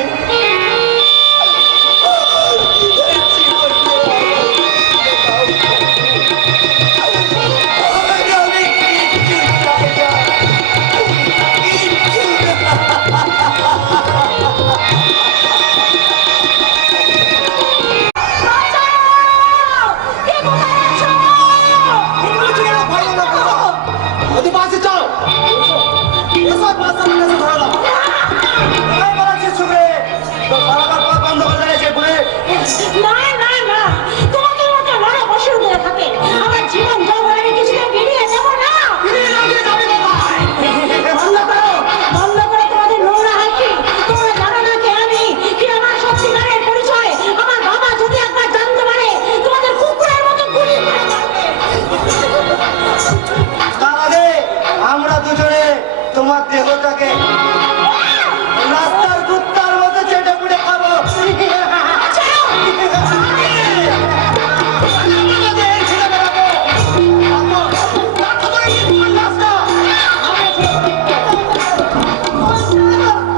ওদের পাশে চাও এসব বাচ্চা কাছে ধরে দাও এই বলাচ্ছিস শুনে তো বারবার পথ বন্ধ করে দিয়েছে বলে না না না তোমাদের মতো বড় অসুবিধা থাকে আমার জীবন যৌবন আমি কিছুটা বেরিয়ে যাবো না বন্ধ করে তোমাদের নোংরা হাসি তোমরা জানো না কে আমি কি আমার সত্যিকারের পরিচয় আমার বাবা যদি একবার জানতে পারে তোমাদের কুকুরের মতো গুলি করে মারবে। তার আগে আমরা দুজনে তোমার দেহটাকে রাস্তার কুত্তার মতো চেটে পুটে খাবো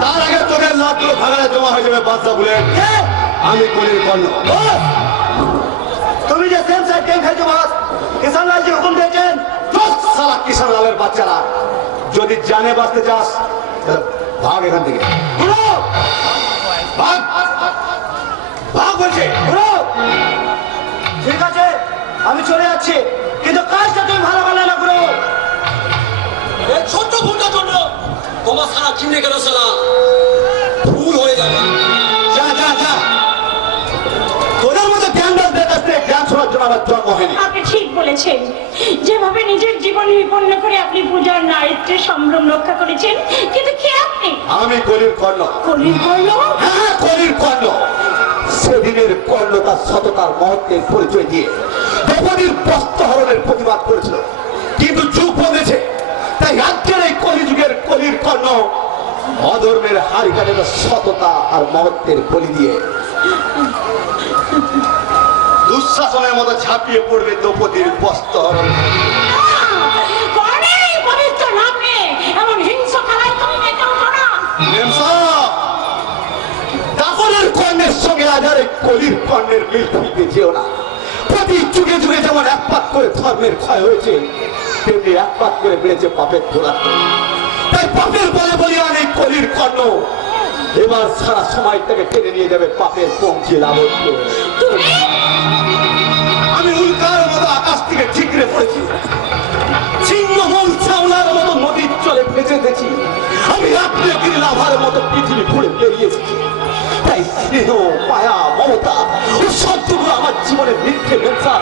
তার আগে তোদের লাটগুলো ভাগাড়ে জমা হয়ে যাবে বাচ্চা বলে আমি কলির কর্ণ। তুমি যে সেম সাইড গেম খেলছো বাস কিষান লাল যে হুকুম দিয়েছেন চুপ শালা কিষান লালের বাচ্চারা, যদি জানে বাঁচতে চাস তাহলে ভাগ এখান থেকে, ঘুরো ভাগ ভাগ বলছে। ঘুরো ঠিক আছে আমি চলে যাচ্ছি কিন্তু কাজটা তুমি ভালো ভালো না করো এই ছোট্ট ভুলটার জন্য তোমার সারা চিনে গেল সালা ভুল হয়ে যাবে। যা যা যা, তোদের মধ্যে জ্ঞান দেখাচ্ছে, জ্ঞান শোনার জন্য আমার জন্ম হয়নি। আপনি ঠিক বলেছেন যেভাবে নিজের জীবন বিপন্ন করে আপনি পূজার নারীত্বের সম্ভ্রম রক্ষা করেছেন কিন্তু কে আপনি আমি কলির কর্ণ। কলির কর্ণ হ্যাঁ কলির কর্ণ। সেদিনের কর্ণ তার সততার মহত্বের পরিচয় দিয়ে দ্রৌপদীর বস্ত্র হরণের প্রতিবাদ করেছিল, কিন্তু যুগ বদলেছে, তাই আজকের এই কলিযুগের কলির কর্ণ অধর্মের হারিকানের সততা আর মহত্বের বলি দিয়ে দুঃশাসনের মতো ঝাঁপিয়ে পড়বে দ্রৌপদীর বস্ত্র হরণ। কর্ণের এই পবিত্র নাম নিয়ে এমন হিংস্র খেলায় তুমি মেতে ওঠো না। দাপরের কর্ণের সঙ্গে আধারে কলির কর্ণের মিল খুঁজতে যেও না। প্রতি যুগে যুগে যেমন এক পাক করে ধর্মের ক্ষয় হয়েছে, তেমনি এক পাক করে বেড়েছে পাপের ধরাত্ম। তাই পাপের বলে বলি অনেক কলির কর্ণ এবার সারা সময়টাকে টেনে নিয়ে যাবে পাপের পৌঁছে লাভত্ব। তুমি আমি উল্কার মতো আকাশ থেকে ঠিকরে পড়েছি, ছিন্নমূল চাওলার মতো নদীর চলে ভেসে গেছি, আমি আগ্নেয়গিরি লাভার মতো পৃথিবী ঘুরে বেরিয়ে এসেছি। তাই স্নেহ মায়া মমতা ও সত্যগুলো আমার জীবনে মিথ্যে ব্যবসা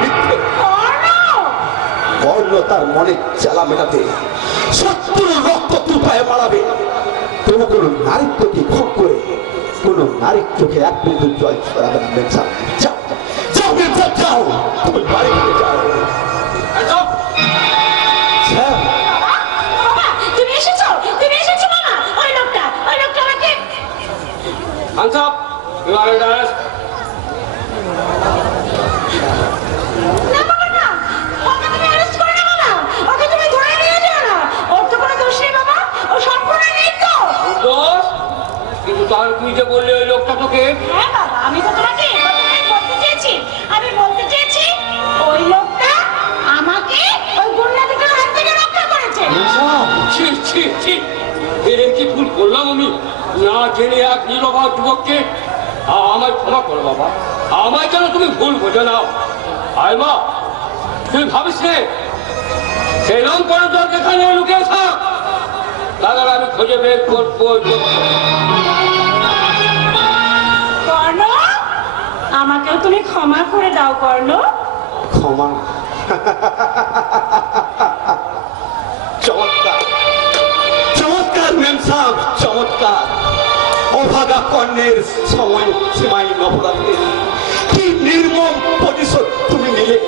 মিথ্যে কর্ণ কর্ণ তার মনের জ্বালা মেটাতে শত্রুর রক্ত তুফায় মারাবে, তবু কোনো নারীত্বকে খুব করে কোনো নারীর চোখে এক বিন্দু জল ছড়াবে না। ব্যবসা যাও যাও ব্যবসা যাও, তুমি বাড়ি ফিরে যাও। হ্যাঁ, বাবা তুমি এসেছো বাবা ওই লোকটা আমাকে Hands up! You are under arrest. না বাবা না ওকে তুমি অ্যারেস্ট করে না বাবা ওকে তুমি ধরে নিয়ে যাও না ওর তো কোনো দোষ নেই বাবা ও সম্পূর্ণ নির্দোষ। দোষ? কিন্তু তার তুই যে বললি ওই লোকটা তোকে হ্যাঁ বাবা আমি তো তোমাকে এই কথাটাই বলতে চেয়েছি আমি বলতে চেয়েছি ওই লোকটা আমাকে ওই গুন্ডাদের হাত থেকে রক্ষা করেছে। ছি ছি ছি, এর কি ভুল করলাম আমি? না জেনে এক নিরবাক যুবককে আমায় ক্ষমা করো বাবা, আমায় যেন তুমি ভুল বোঝে নাও। আয় মা, তুই ভাবিস রে সেই রং করে তোর এখানে লুকিয়ে থাক, তাহলে আমি খুঁজে বের করবো। কর্ণ আমাকেও তুমি ক্ষমা করে দাও কর্ণ। ক্ষমা চমৎকার চমৎকার ম্যাম সাহেব, চমৎকার। অভাগা কর্ণের সময় সীমাই অপরাধের কি নির্মম প্রতিশোধ তুমি নিলে,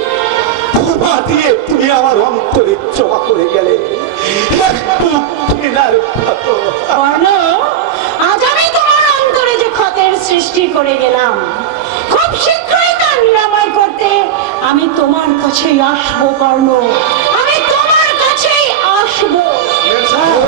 ক্ষমা দিয়ে তুমি আমার অন্তরে জমা করে গেলে একটু ঘৃণার ক্ষত। কর্ণ আজ আমি তোমার অন্তরে যে ক্ষতের সৃষ্টি করে গেলাম খুব শীঘ্রই তার নিরাময় করতে আমি তোমার কাছেই আসবো কর্ণ, আমি তোমার কাছেই আসবো। ম্যাম সাহেব,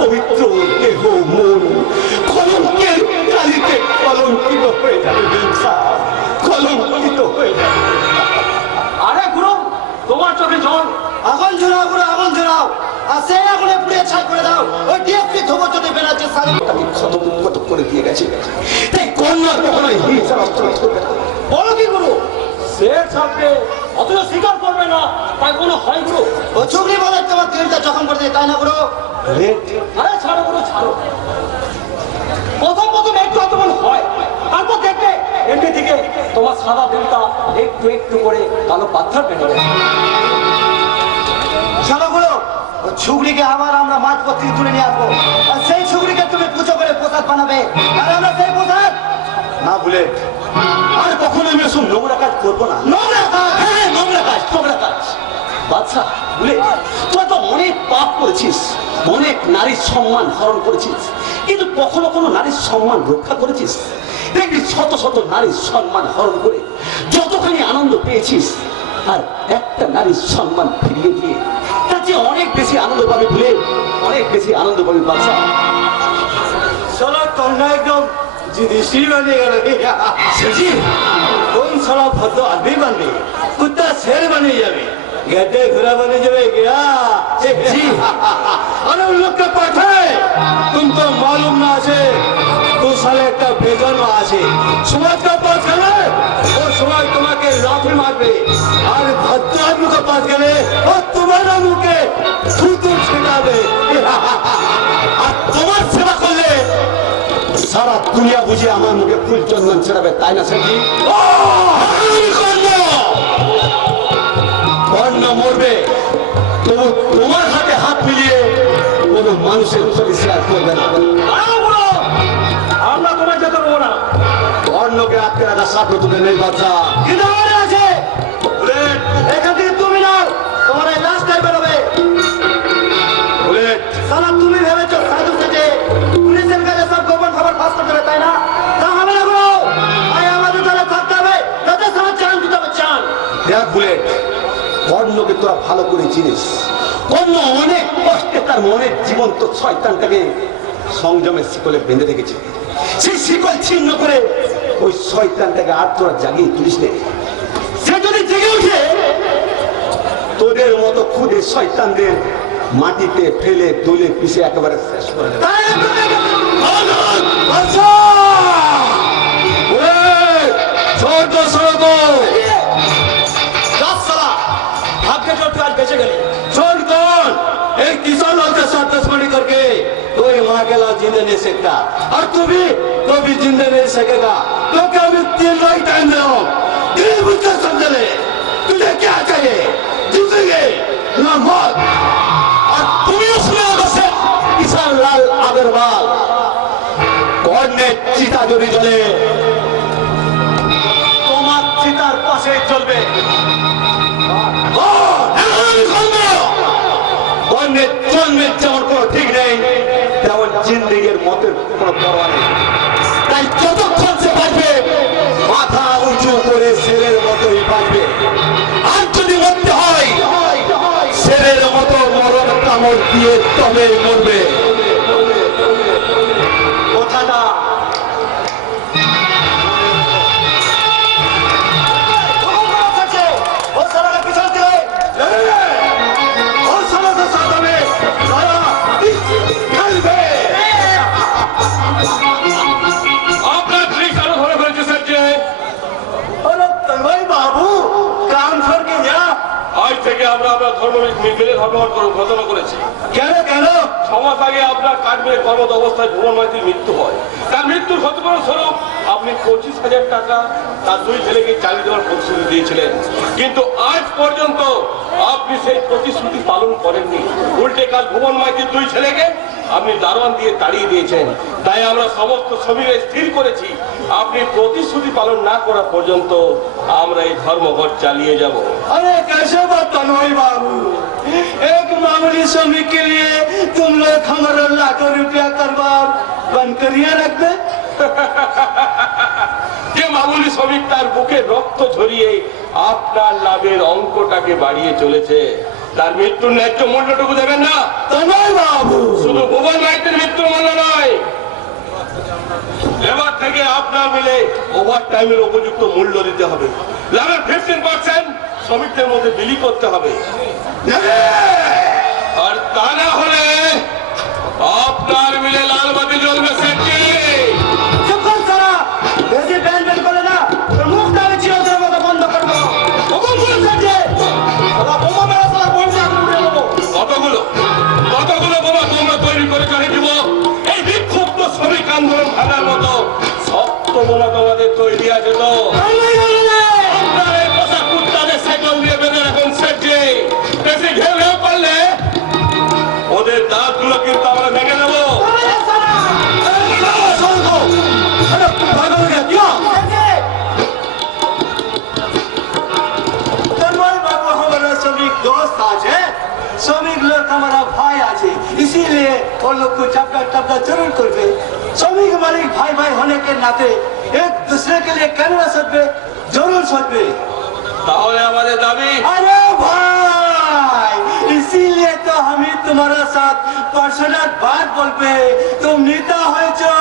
পবিত্র দেহ মন কলঙ্কের কালিতে কলঙ্কিত হয়ে যাবে বিমসা, কলঙ্কিত হয়ে যাবে। আরে গুরু, তোমার চোখে জল। আগুন ঝরাও গুরু, আগুন ঝরাও, আর সেই আগুনে পুড়িয়ে ছাই করে দাও ওই ডিএসপি ধ্রুবজ্যোতি ব্যানার্জি সারি। তাকে ক্ষত করে দিয়ে গেছে, তাই কন্যা কখনো হিংসার অস্ত্র ছড়বে না। বলো কি গুরু? শের ছাড়বে অথচ স্বীকার করবে না, তাই কোনো হয় গুরু? ও চুগলি বলে তোমার দিনটা জখম করে দিয়ে, তাই না গুরু? আরে ছাড়ো গুরু, ছাড়ো। প্রথম একটু অতমন হয়, তারপর দেখবে এমনি থেকে তোমার সাদা দিনটা একটু একটু করে কালো পাথর বেড়ে যাবে। শোনো গুরু, ও ছুগড়িকে আবার আমরা মাছ পত্রি তুলে নিয়ে আসবো, আর সেই ছুগড়িকে তুমি পুজো করে প্রসাদ বানাবে, আর আমরা সেই প্রসাদ না বলে আর কখনো আমি এসব নোংরা কাজ করবো না। নোংরা কাজ। হ্যাঁ, নোংরা কাজ, নোংরা কাজ। বাচ্চা বলে তোরা তো অনেক পাপ করেছিস, অনেক নারীর সম্মান হরণ করেছিস, কিন্তু কখনো কোনো নারীর সম্মান রক্ষা করেছিস? দেখবি শত শত নারীর সম্মান হরণ করে যতখানি আনন্দ পেয়েছিস, আর একটা নারীর সম্মান ফিরিয়ে দিয়ে তার যে অনেক বেশি আনন্দ পাবে বলে, অনেক বেশি আনন্দ পাবে বাচ্চা। साला कन्या एकदम जिदिशी बने गया। সেজি कौन साला भद्दो आदमी बन गई, कुत्ता शेर बने जावे, गड्ढे घोड़ा बने जावे क्या? जी। अरे उन लोग का पाठ है, तुमको मालूम ना है, तू साले একটা বেজন্ম আছে, সমাজ का पाठ करे वो समाज তোমাকে লাঠি মারবে, আর ভদ্র আদমি का पाठ करे वो तुम्हारा मुखे থুতু ছিটাবে। আর তোমার সেবা করলে সারা দুনিয়া বুঝে আমার মুখে ফুল চন্দন ছেড়াবে, তাই না সেটি? কর্ণ মরবে, তবু তোমার হাতে হাত মিলিয়ে কোনো মানুষের ছবি শেয়ার করবে না। আমরা তোমার যেতে পারবো না। কর্ণকে আটকে রাখা সাধ্য তুলে নেই বাচ্চা। গিদারে আছে, বুলেট, এখান থেকে তুমি নাও, তোমার এই লাশটাই বেরোবে। বুলেট, সালা তুমি ভেবেছো সাধু সেজে পুলিশের কাছে সব গোপন খবর ফাঁস করতে হবে, তাই না? তা হবে না গুরু, আই আমাদের দলে থাকতে হবে, যাতে সারা চান দিতে হবে, চান। দেখ বুলেট, কর্ণকে তোরা ভালো করে চিনিস। কর্ণ অনেক কষ্টে তার মনের জীবন্ত শয়তানটাকে সংযমের শিকলে বেঁধে রেখেছে। সেই শিকল ছিন্ন করে ওই শয়তানটাকে আর তোরা জাগিয়ে তুলিস নে। সে যদি জেগে উঠে তোদের মতো খুদে শয়তানদের মাটিতে ফেলে দলে পিষে একেবারে শেষ করে দেবে। তাই আচ্ছা! বুলেট, ছোট ছোট ভাগ্যে জোর তুই আজ বেঁচে গেলি। छोड़ कौन, एक किसान लोग के साथ दुश्मनी करके कोई वहां के लाभ जीने नहीं सकता, और तू भी जिंदे नहीं सकेगा, क्योंकि अभी 3 लाख टाइम दे रहा हूं, दिल बुझकर समझ ले, तुझे क्या चाहिए, जिंदगी ना मौत। আর তুমিও শুনে বসে কিষান লাল আগরওয়াল, কর্ণের চিতা যদি জ্বলে তোমার চিতার পাশে চলবে। কর্ণের জন্মের যেমন কোনো ঠিক নেই, তেমন জিন্দিগির মতের কোনো পরোয়া নেই। তাই যতক্ষণ সে বাঁচবে মাথা উঁচু করে শেরের মতোই বাঁচবে, আর যদি মরতে হয় শেরের মতো মরণ কামড় দিয়ে তবে মরবে। কথাটা ও সালাকে পিছন দিলে और सालों से साथ में सारा खेलबे। আপনার ট্রিক আরো ধরে ফেলেছে স্যার যে अरे तन्मय बाबू काम छोड़ के जा, আজ থেকে আমরা আপনার ধর্ম মেনে ধর্ম ঘোষণা করেছি। কেন 6 মাস আগে আপনার কাঠমিলের কর্মরত অবস্থায় ভুবন মাইতির মৃত্যু হয়। তার মৃত্যুর ক্ষতিপূরণ স্বরূপ আপনি 25,000 টাকা তার 2 ছেলেকে চালিয়ে দেওয়ার প্রতিশ্রুতি দিয়েছিলেন, কিন্তু আজ পর্যন্ত আপনি সেই প্রতিশ্রুতি পালন করেননি। উল্টে কাল ভুবন মাইতির 2 ছেলেকে আপনি দারোয়ান দিয়ে তাড়িয়ে দিয়েছেন। তাই আমরা সমস্ত শ্রমিকরা স্থির করেছি আপনি প্রতিশ্রুতি পালন না করা পর্যন্ত আমরা এই ধর্মঘট চালিয়ে যাব। अरे कैसे बात तन्मय बाबू, एक मामूली श्रमिक के लिए तुम लोग हमारा लाखों रुपया करवार बंद करिए रख दे। যে মামুলি শ্রমিক তার বুকে রক্ত ঝরিয়ে আপনার লাভের অঙ্কটাকে বাড়িয়ে চলেছে, তার মৃত্যুর ন্যায্য মূল্যটুকু দেবেন না। तन्मय बाबू শুধু ভুবন আপনার মিলে ওভার টাইমের উপযুক্ত মূল্য দিতে হবে। লাভের 15% শ্রমিকদের মধ্যে বিলি করতে হবে, আর তা না হলে আপনার মিলে লাল বাতি জ্বলবে। সেটি চুপ কর সারা, বেশি ব্যান ব্যান করে না, তোর মুখটা আমি চিরতরের মতো বন্ধ করবো। হুকুম করুন সাথে সারা বোমা মেরা সারা বলছে আমি উড়ে দেবো। কতগুলো বোমা তোমরা তৈরি করে চালিয়ে দিব? এই বিক্ষুব্ধ শ্রমিক আন্দোলন ভাঙার মতো শক্ত বোমা তোমাদের তৈরি আছে তো? আপনার এই পোশাক কুত্তাদের সাইকেল দিয়ে বেঁধে রাখুন। সেটি বেশি ঘেউ ঘেউ করলে ওদের দাঁতগুলো কিন্তু আমরা ভেঙে দেবো। श्रमिक दोस्त आज है, श्रमिक लोग हमारा भाई आज है, इसीलिए वो लोग को चपका टपका जरूर करते। श्रमिक मालिक भाई भाई होने के नाते एक दूसरे के लिए कैमरा सकते जरूर सकते। তাহলে আমাদের দাবি अरे भाई, इसीलिए तो हम ही तुम्हारा साथ पर्सनल बात बोलते। तुम नेता हो जो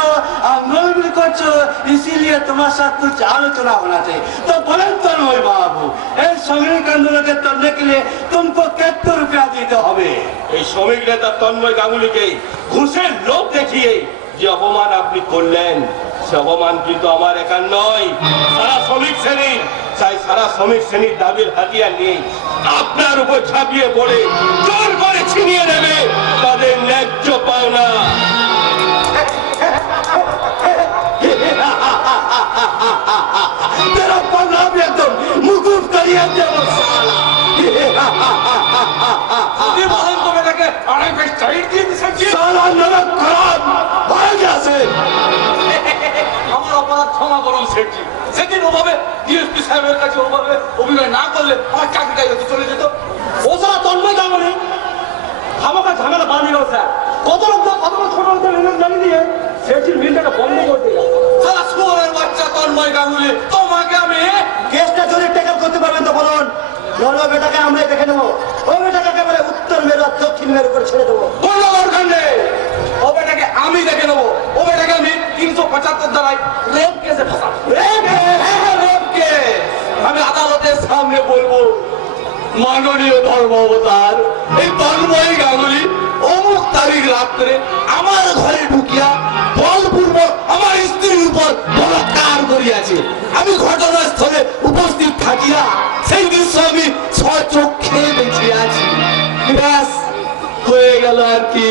आंदोलन भी करছো, इसीलिए तुम्हारे साथ कुछ आलोचना होना चाहिए। तो बोले तन्मय बाबू, इस श्रमिक आंदोलन के तोड़ने के लिए तुमको कितना रुपया देते होगे? এই শ্রমিক নেতা তন্ময় গাঙ্গুলিকে ঘুষের লোভ দেখিয়ে যে অপমান আপনি করলেন, সে অপমান কিন্তু আমার একার নয়, সারা শ্রমিক শ্রেণী। তাই সারা শ্রমিক শ্রেণীর দাবির হাতিয়ার নিয়ে আপনার উপর ঝাঁপিয়ে পড়ে জোর করে ছিনিয়ে নেবে তাদের ন্যায্য পাওনা। तेरा पन्ना भी एकदम मुकुट करिए देवो साला। साला नरक खराब भाई कैसे? আমার অপরাধ ক্ষমা করুন সেটি। সেদিন ওভাবে ডিএসপি সাহেবের কাছে ওভাবে অভিনয় না করলে আমার চাকরিটাই হয়তো চলে যেত। ও সারা তন্ময় গাঙ্গুলি আমাকে ঝামেলা বাঁধি গেল স্যার। কত লোক ছোট লোকদের জানিয়ে দিয়ে সেটির মিলটাকে বন্ধ করতে গেল। সারা শুয়োরের বাচ্চা তন্ময় গাঙ্গুলি, তোমাকে আমি কেসটা যদি টেকআপ করতে পারবেন তো বলুন, নলো বেটাকে আমরাই দেখে নেবো। ওই বেটাকে একেবারে উত্তর মেরু আর দক্ষিণ মেরু করে ছেড়ে দেবো। কোনো দরকার নেই। ও বেটাকে আমি দেখে নেবো। ও বেটাকে আমি 375 ধারায় রেপ কেসে ফাঁসাবো। রেপ কেস আমি আদালতের সামনে বলবো, মাননীয় ধর্ম অবতার এই তন্ময় গাঙ্গুলি অমুক তারিখ রাত্রে আমার ঘরে ঢুকিয়া বলপূর্বক আমার স্ত্রীর উপর বলাৎকার করিয়াছে। আমি ঘটনাস্থলে উপস্থিত থাকিয়া সেই দৃশ্য আমি স্বচক্ষে দেখিয়াছি। ব্যাস হয়ে গেল আর কি।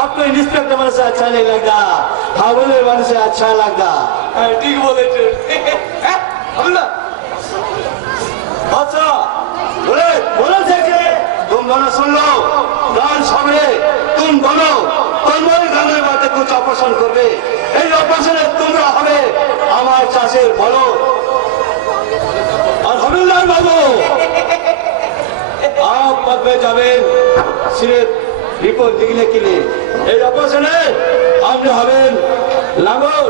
आपको इंस्पेक्टर मन से अच्छा नहीं लगता, हावले मन से अच्छा लगता। হ্যাঁ, ঠিক বলেছে। हमला अच्छा बोले बोलो जैसे तुम दोनों सुन लो, गान सामने तुम दोनों तन्मय गांगुली बाते कुछ ऑपरेशन करबे। এই অপারেশনে তোমরা হবে আমার চাষের বলো। আর হবিলদার বাবু आप पद पे जाবেন सिर्फ रिपोर्ट लिखने के लिए। এই অপারেশনে আপনি হবেন লাঙ্গল